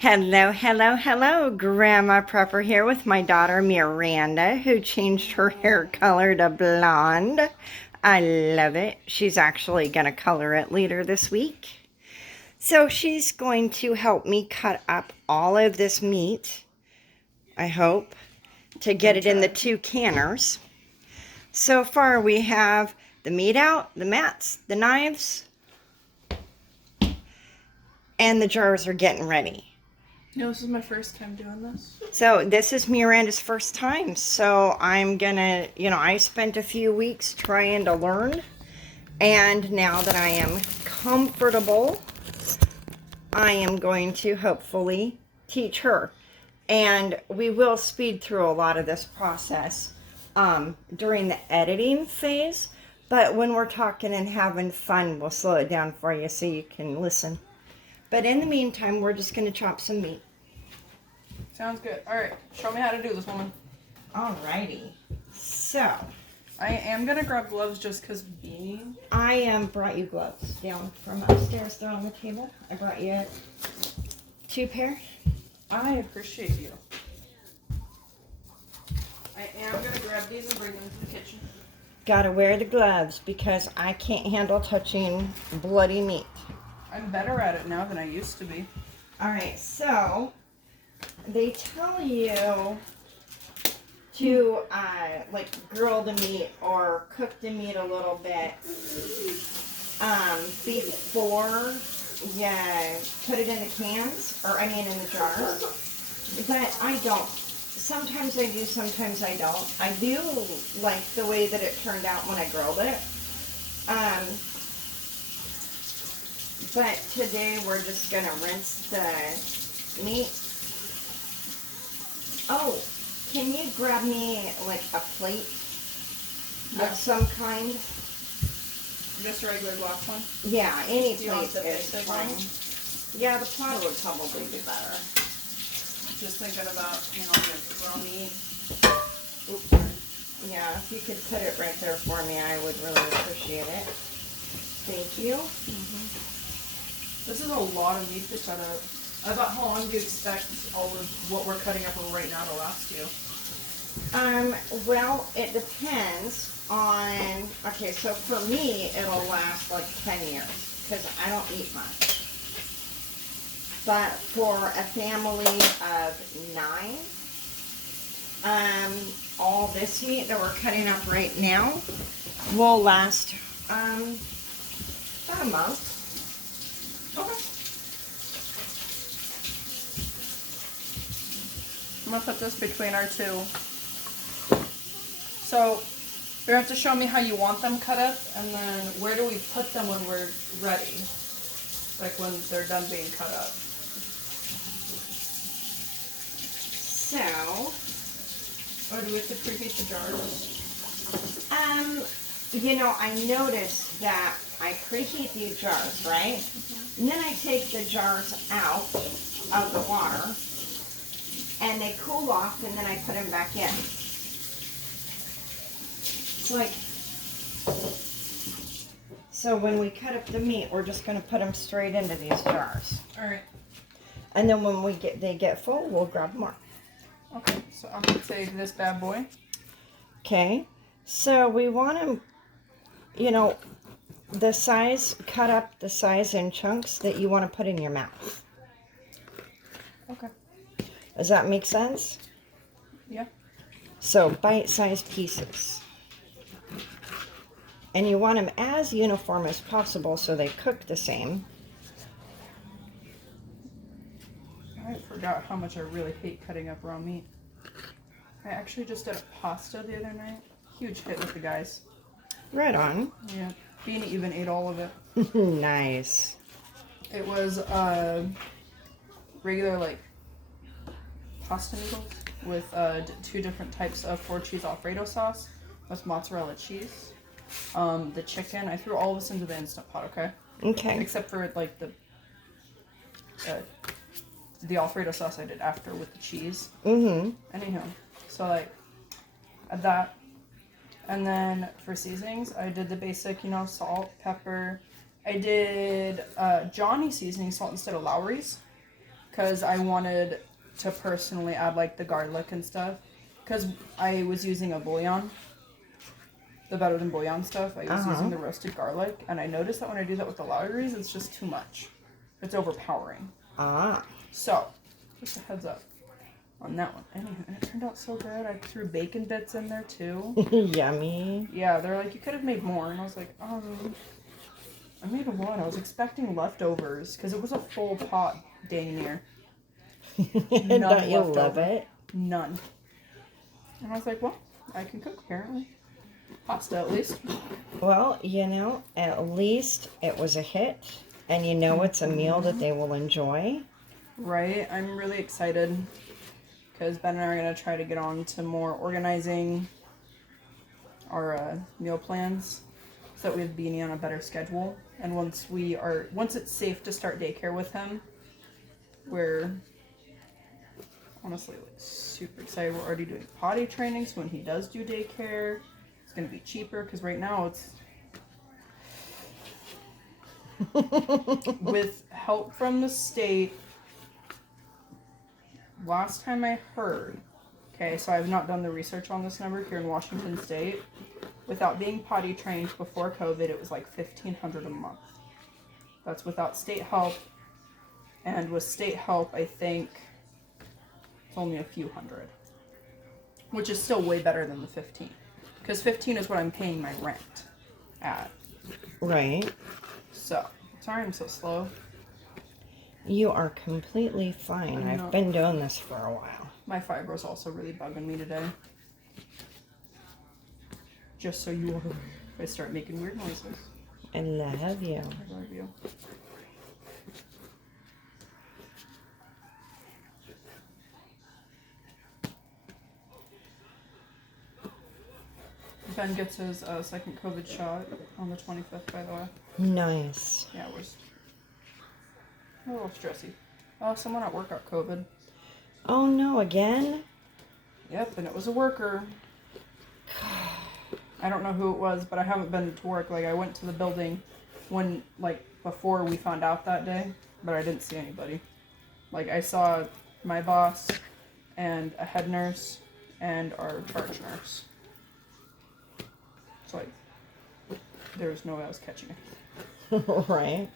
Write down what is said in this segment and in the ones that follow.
Hello, hello, hello. Grandma Prepper here with my daughter Myranda, who changed her hair color to blonde. I love it. She's actually going to color it later this week. So she's going to help me cut up all of this meat, I hope, to get it in the two canners. So far we have the meat out, the mats, the knives, and the jars are getting ready. This is my first time doing this. So this is Miranda's first time. So I'm gonna, I spent a few weeks trying to learn. And now that I am comfortable, I am going to hopefully teach her. And we will speed through a lot of this process during the editing phase. But when we're talking and having fun, we'll slow it down for you so you can listen. But in the meantime, we're just going to chop some meat. Sounds good. Alright, show me how to do this, woman. Alrighty. So, I am going to grab gloves just because being... I brought you gloves down from upstairs. They're on the table. I brought you 2 pair. I appreciate you. I am going to grab these and bring them to the kitchen. Gotta wear the gloves because I can't handle touching bloody meat. I'm better at it now than I used to be. Alright, so they tell you to grill the meat or cook the meat a little bit before you put it in the cans, or in the jars. But I don't. Sometimes I do, sometimes I don't. I do like the way that it turned out when I grilled it. But today we're just gonna rinse the meat. Oh, can you grab me like a plate of some kind? Just a regular glass one? Yeah, any You want plate the is basic fine. one? Yeah, the platter would probably be better. Just thinking about, the raw meat. Oops. Yeah, if you could put it right there for me, I would really appreciate it. Thank you. This is a lot of meat to cut up. About how long do you expect all of what we're cutting up right now to last you? Well, it depends on, okay, so for me, it'll last like 10 years, because I don't eat much. But for a family of 9, all this meat that we're cutting up right now will last, about a month. Okay. I'm gonna put this between our two. So, you have to show me how you want them cut up, and then where do we put them when we're ready? Like when they're done being cut up. So, Or do we have to preheat the jars? I noticed that I preheat these jars, right? And then I take the jars out of the water, and they cool off, and then I put them back in. It's like, so when we cut up the meat, we're just going to put them straight into these jars. Alright. And then when they get full, we'll grab more. Okay, so I'm gonna take this bad boy. Okay, so we want them, the size, cut up the size in chunks that you want to put in your mouth. Okay. Does that make sense? Yeah. So bite-sized pieces. And you want them as uniform as possible so they cook the same. I forgot how much I really hate cutting up raw meat. I actually just did a pasta the other night. Huge hit with the guys. Right on. Yeah. Beanie even ate all of it. Nice. It was regular pasta noodles with 2 different types of 4-cheese Alfredo sauce with mozzarella cheese. The chicken, I threw all this into the Instant Pot, okay? Okay. Except for the Alfredo sauce I did after with the cheese. Anyhow, so add that. And then for seasonings, I did the basic, salt, pepper. I did Johnny seasoning salt instead of Lowry's. because I wanted to personally add like the garlic and stuff. Because I was using a bouillon, the Better Than Bouillon stuff. I was using the roasted garlic, and I noticed that when I do that with the Lowry's, it's just too much. It's overpowering. Ah. So, just a heads up on that one. Anywho, and it turned out so good. I threw bacon bits in there too. Yummy. Yeah, they're like, you could have made more. And I was like, I made a lot. I was expecting leftovers because it was a full pot, dang near. Don't you love it? None. And I was like, well, I can cook apparently. Pasta at least. Well, you know, at least it was a hit. And you know it's a meal that they will enjoy. Right. I'm really excited because Ben and I are going to try to get on to more organizing our meal plans so that we have Beanie on a better schedule. And once it's safe to start daycare with him, we're honestly like super excited. We're already doing potty training, so when he does do daycare, it's going to be cheaper because right now it's with help from the state. Last time I heard, okay, so I've not done the research on this number here in Washington State. Without being potty trained before COVID, it was like $1,500 a month. That's without state help. And with state help, I think it's only a few hundred, which is still way better than the 15. Because 15 is what I'm paying my rent at. Right. So, sorry I'm so slow. You are completely fine. I've been doing this for a while. My fibro's also really bugging me today. Just so you are aware, I start making weird noises. I love you. I love you. Ben gets his second COVID shot on the 25th, by the way. Nice. Yeah, it was a little stressy. Oh, someone at work got COVID. Oh no, again? Yep, and it was a worker. I don't know who it was, but I haven't been to work. Like, I went to the building when, like, before we found out that day, but I didn't see anybody. Like, I saw my boss and a head nurse and our charge nurse. So, like, there was no way I was catching it. Right.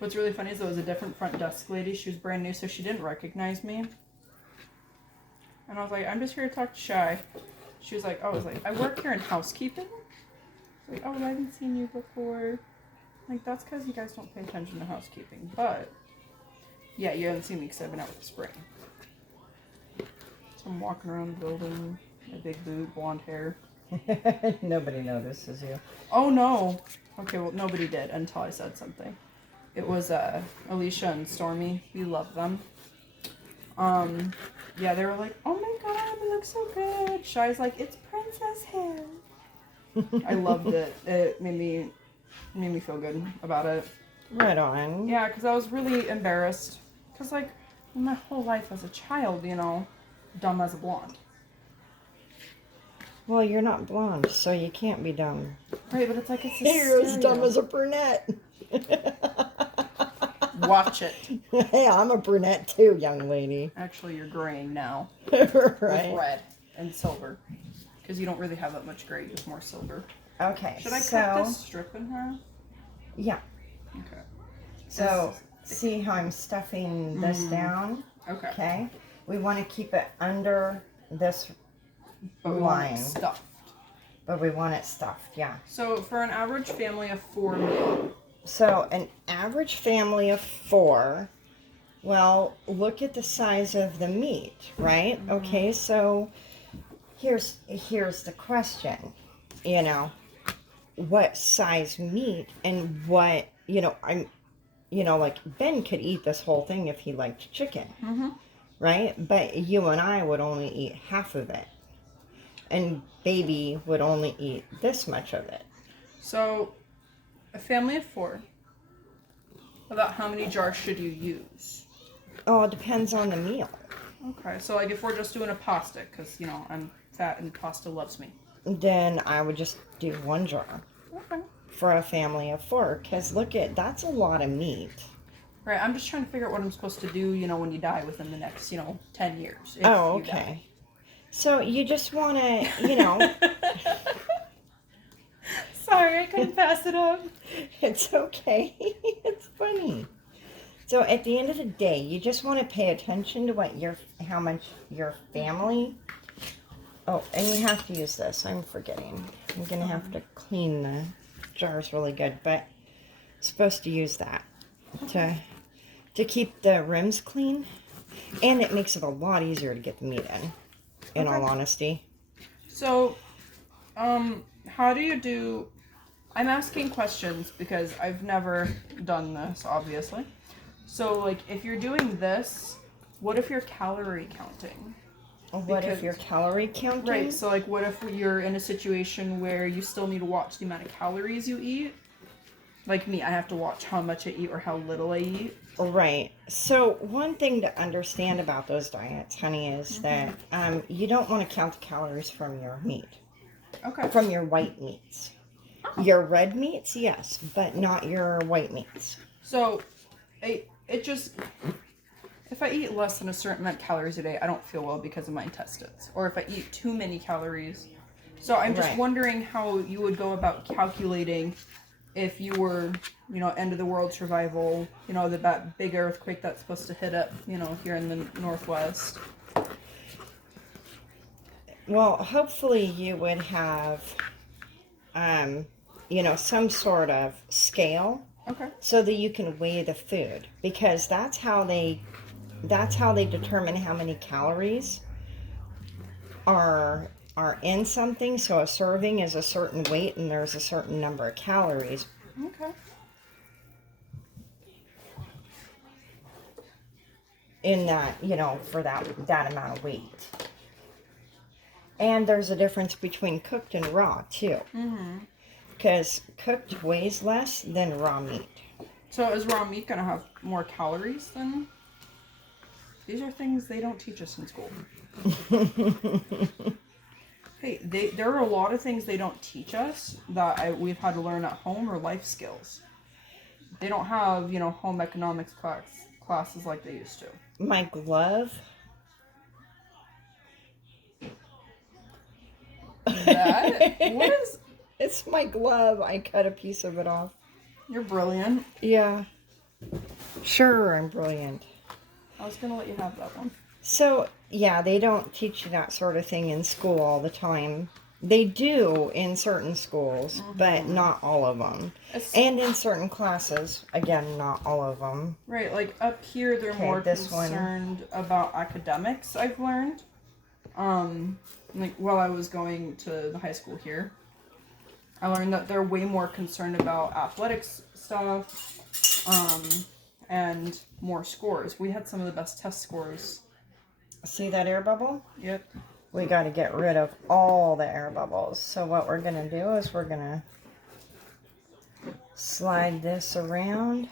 What's really funny is there was a different front desk lady. She was brand new, so she didn't recognize me. And I was like, I'm just here to talk to Shy. She was like, I work here in housekeeping. I was like, oh, I haven't seen you before. Like, that's because you guys don't pay attention to housekeeping. But, yeah, you haven't seen me because I've been out with the spring. So I'm walking around the building, my big boot, blonde hair. Nobody notices you. Oh, no. Okay, well, nobody did until I said something. It was Alicia and Stormy. We love them. Yeah, they were like, oh my god, it looks so good. Shy's like, it's princess hair. I loved it. It made me feel good about it. Right on. Yeah, because I was really embarrassed. Because, like, my whole life as a child, you know, dumb as a blonde. Well, you're not blonde, so you can't be dumb. Right, but it's like, it's a You're as dumb stereo. as a brunette. Watch it. Hey, I'm a brunette too, young lady. Actually, you're graying now. Right. With red and silver. Because you don't really have that much gray, just more silver. Okay, Should I cut this strip in half? Yeah. Okay. So, see how I'm stuffing this down? Okay. Okay. We want to keep it under this But we want it line. stuffed. But we want it stuffed, yeah. So for an average family of 4 meal. So an average family of 4, well, look at the size of the meat, right? Mm-hmm. Okay, so here's the question, you know, what size meat and what, you know, like Ben could eat this whole thing if he liked chicken, right? But you and I would only eat half of it. And baby would only eat this much of it. So, a family of 4. About how many jars should you use? Oh, it depends on the meal. Okay, so like if we're just doing a pasta, because, you know, I'm fat and pasta loves me. Then I would just do 1 jar. Okay. For a family of 4. Because look that's a lot of meat. Right, I'm just trying to figure out what I'm supposed to do, when you die within the next, 10 years. If Oh, you die. okay. So you just want to, Sorry, I couldn't pass it up. it's okay. It's funny. So at the end of the day, you just want to pay attention to how much your family. Oh, and you have to use this. I'm forgetting. I'm going to have to clean the jars really good, but I'm supposed to use that to keep the rims clean. And it makes it a lot easier to get the meat in all honesty. So, how do you do... I'm asking questions because I've never done this, obviously. So, like, if you're doing this, what if you're calorie counting? What if you're calorie counting? Right, so, like, what if you're in a situation where you still need to watch the amount of calories you eat? Like me, I have to watch how much I eat or how little I eat. Right. So one thing to understand about those diets, honey, is that you don't want to count the calories from your meat. Okay. From your white meats. Oh. Your red meats, yes, but not your white meats. So, if I eat less than a certain amount of calories a day, I don't feel well because of my intestines. Or if I eat too many calories. So I'm just wondering how you would go about calculating if you were, end of the world survival, that big earthquake that's supposed to hit up, here in the Northwest. Well, hopefully you would have, some sort of scale. Okay. So that you can weigh the food, because that's how they determine how many calories are in something. So a serving is a certain weight and there's a certain number of calories. Okay. In that, for that amount of weight. And there's a difference between cooked and raw too. Mm-hmm. Because cooked weighs less than raw meat. So is raw meat going to have more calories than... These are things they don't teach us in school. Hey, there are a lot of things they don't teach us that we've had to learn at home, or life skills. They don't have, home economics classes like they used to. My glove. That? What is... It's my glove. I cut a piece of it off. You're brilliant. Yeah. Sure, I'm brilliant. I was going to let you have that one. So, yeah, they don't teach you that sort of thing in school all the time. They do in certain schools, but not all of them. And in certain classes, again, not all of them. Right, like up here, they're more concerned about academics, I've learned. Like while I was going to the high school here, I learned that they're way more concerned about athletics stuff, and more scores. We had some of the best test scores. See that air bubble? Yep. We got to get rid of all the air bubbles. So what we're going to do is we're going to slide this around.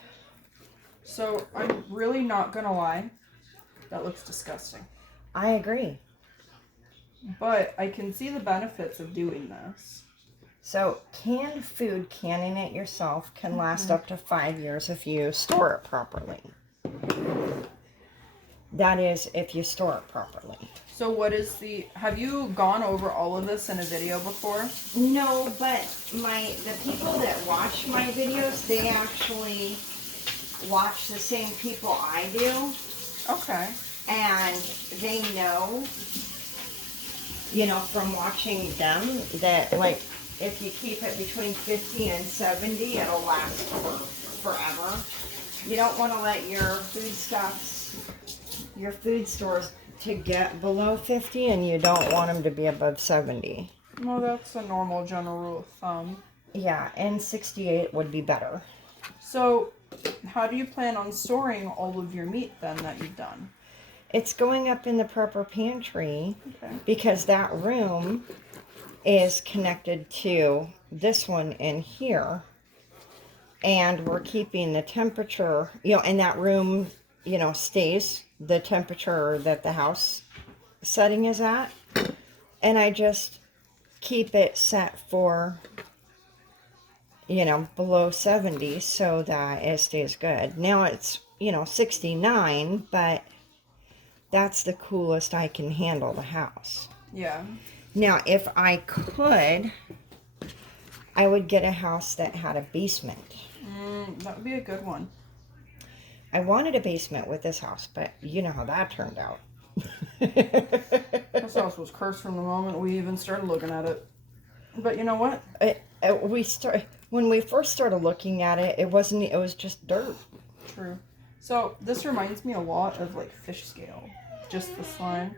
So I'm really not going to lie. That looks disgusting. I agree. But I can see the benefits of doing this. So canned food, canning it yourself, can last up to 5 years if you store it properly. That is, if you store it properly. So have you gone over all of this in a video before? No, but the people that watch my videos, they actually watch the same people I do. Okay. And they know, from watching them that, like, if you keep it between 50 and 70, it'll last forever. You don't want to let your food stores to get below 50, and you don't want them to be above 70. Well, that's a normal general rule of thumb. Yeah, and 68 would be better. So, how do you plan on storing all of your meat then that you've done? It's going up in the prepper pantry, because that room is connected to this one in here. And we're keeping the temperature, and that room, stays the temperature that the house setting is at. And I just keep it set for below 70 so that it stays good. Now it's, 69, but that's the coolest I can handle the house. Yeah. Now, if I could, I would get a house that had a basement. That would be a good one. I wanted a basement with this house, but you know how that turned out. This house was cursed from the moment we even started looking at it. But you know what? When we first started looking at it, it was just dirt. True. So this reminds me a lot of like fish scale. Just the slime.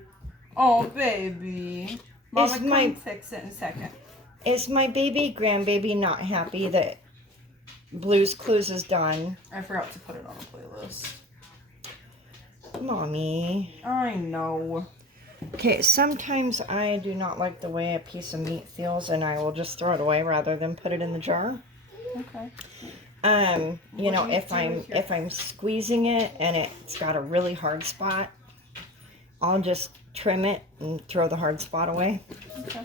Oh baby. Mama, come fix it in a second. Is my baby grandbaby not happy that Blue's Clues is done? I forgot to put it on a playlist. Mommy. I know. Okay, sometimes I do not like the way a piece of meat feels, and I will just throw it away rather than put it in the jar. Okay. If I'm squeezing it and it's got a really hard spot, I'll just trim it and throw the hard spot away. Okay.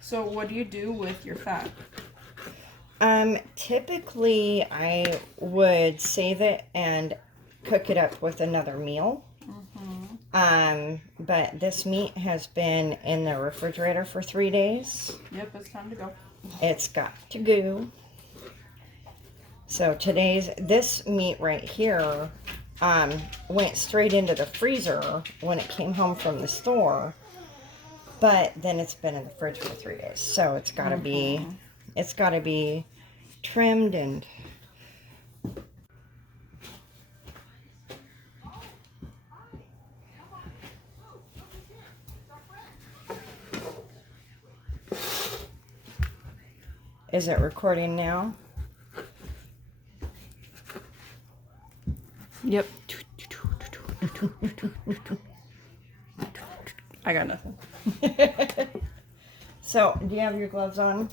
So what do you do with your fat? Typically I would save it and cook it up with another meal. But this meat has been in the refrigerator for 3 days. Yep, it's time to go. It's got to go. So this meat right here, went straight into the freezer when it came home from the store. But then it's been in the fridge for 3 days. So it's gotta be trimmed and Is it recording now? Yep. I got nothing. So, do you have your gloves on?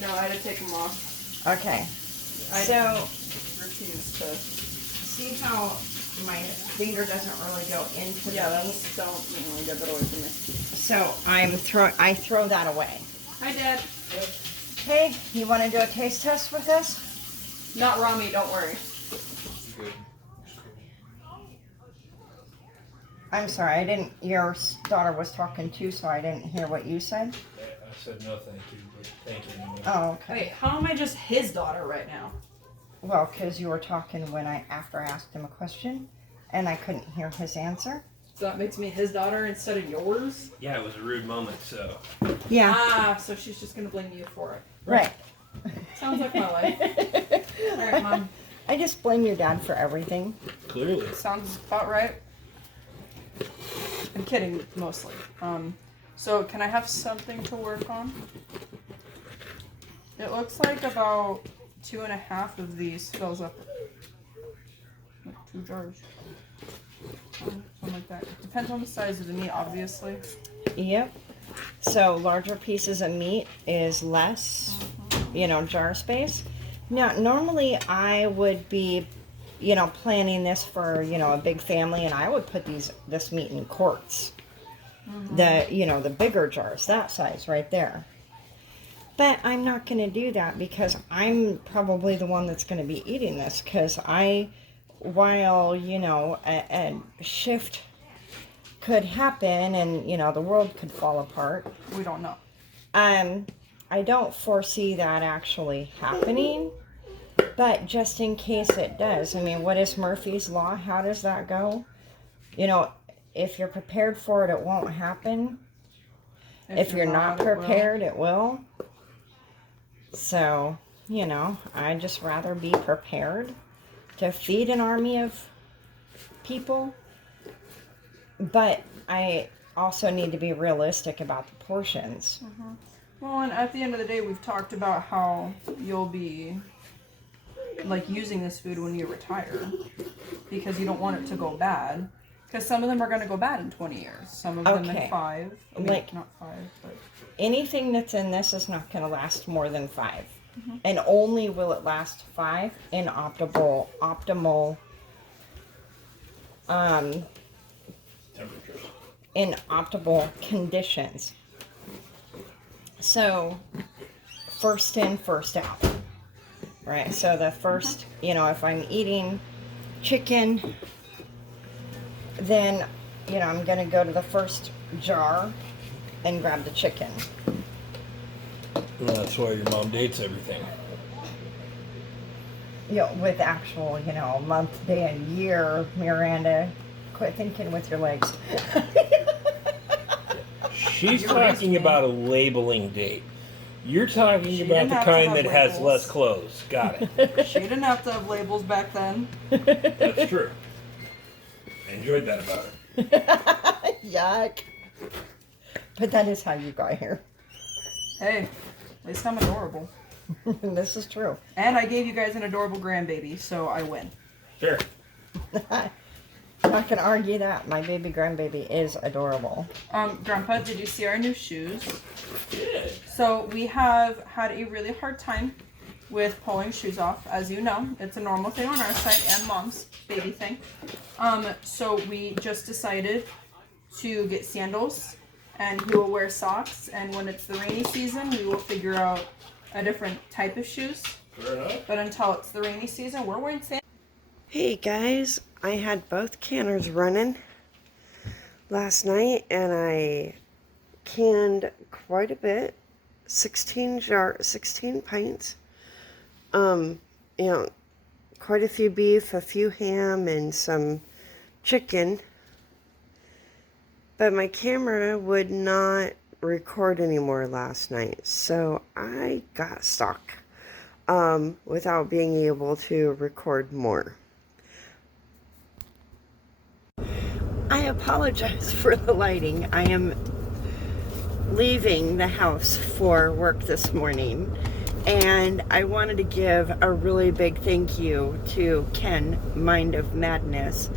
No, I had to take them off. Okay. I refuse to. See how my finger doesn't really go into the meat? Don't get that away from me. So I throw that away. Hi, Dad. Hey, you want to do a taste test with us? Not raw meat, don't worry. Good. I'm sorry, your daughter was talking too, so I didn't hear what you said. I said no thank you, but thank you anyway. Oh, okay. Wait, how am I just his daughter right now? Well, because you were talking after I asked him a question, and I couldn't hear his answer. So that makes me his daughter instead of yours? Yeah, it was a rude moment, so. Yeah. Ah, so she's just going to blame you for it. Right. Sounds like my life. Alright, Mom. I just blame your dad for everything. Clearly. Sounds about right. I'm kidding, mostly. So can I have something to work on? It looks like about 2.5 of these fills up like 2 jars. Something like that. Depends on the size of the meat, obviously. Yep. So larger pieces of meat is less, jar space. Now, normally I would be, planning this for, a big family, and I would put this meat in quarts. The bigger jars, that size right there. But I'm not going to do that because I'm probably the one that's going to be eating this because while, a shift could happen and, the world could fall apart. We don't know. I don't foresee that actually happening, but just in case it does. I mean, what is Murphy's Law? How does that go? If you're prepared for it, it won't happen. If you're not prepared, it will. So, I'd just rather be prepared to feed an army of people. But I also need to be realistic about the portions. Mm-hmm. Well, and at the end of the day, we've talked about how you'll be using this food when you retire because you don't want it to go bad. Because some of them are going to go bad in 20 years. Some of them in 5. I mean, not 5, but anything that's in this is not going to last more than 5. Mm-hmm. And only will it last 5 in optimal Temperatures. In optimal conditions. So, first in, first out. Right, so the first, you know, if I'm eating chicken, then, you know, I'm gonna go to the first jar and grab the chicken. And that's why your mom dates everything. You know, with actual, you know, month, day, and year, Miranda. Quit thinking with your legs. She's You're talking right. about a labeling date. You're talking She about didn't the have to kind have that has labels. less clothes. Got it. She didn't have to have labels back then. That's true. I enjoyed that about her. Yuck. But that is how you got here. Hey, at least I'm adorable. This is true. And I gave you guys an adorable grandbaby, so I win. Sure. I'm not gonna argue that. My baby grandbaby is adorable. Grandpa, did you see our new shoes? Yeah. So we have had a really hard time with pulling shoes off. As you know, it's a normal thing on our side and mom's baby thing. So we just decided to get sandals, and we will wear socks. And when it's the rainy season, we will figure out a different type of shoes. Fair enough. But until it's the rainy season, we're wearing sandals. Hey guys, I had both canners running last night and I canned quite a bit, 16 pints. You know, quite a few beef, a few ham, and some chicken. But my camera would not record anymore last night, so I got stuck without being able to record more. I apologize for the lighting. I am leaving the house for work this morning, and I wanted to give a really big thank you to Ken, Mind of Madness,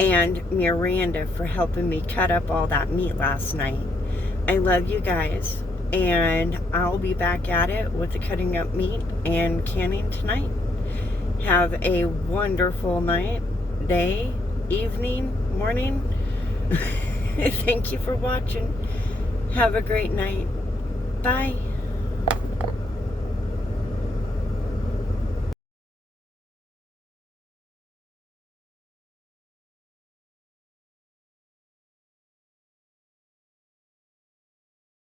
and Myranda for helping me cut up all that meat last night. I love you guys, and I'll be back at it with the cutting up meat and canning tonight. Have a wonderful night, day, evening, morning. Thank you for watching. Have a great night. Bye.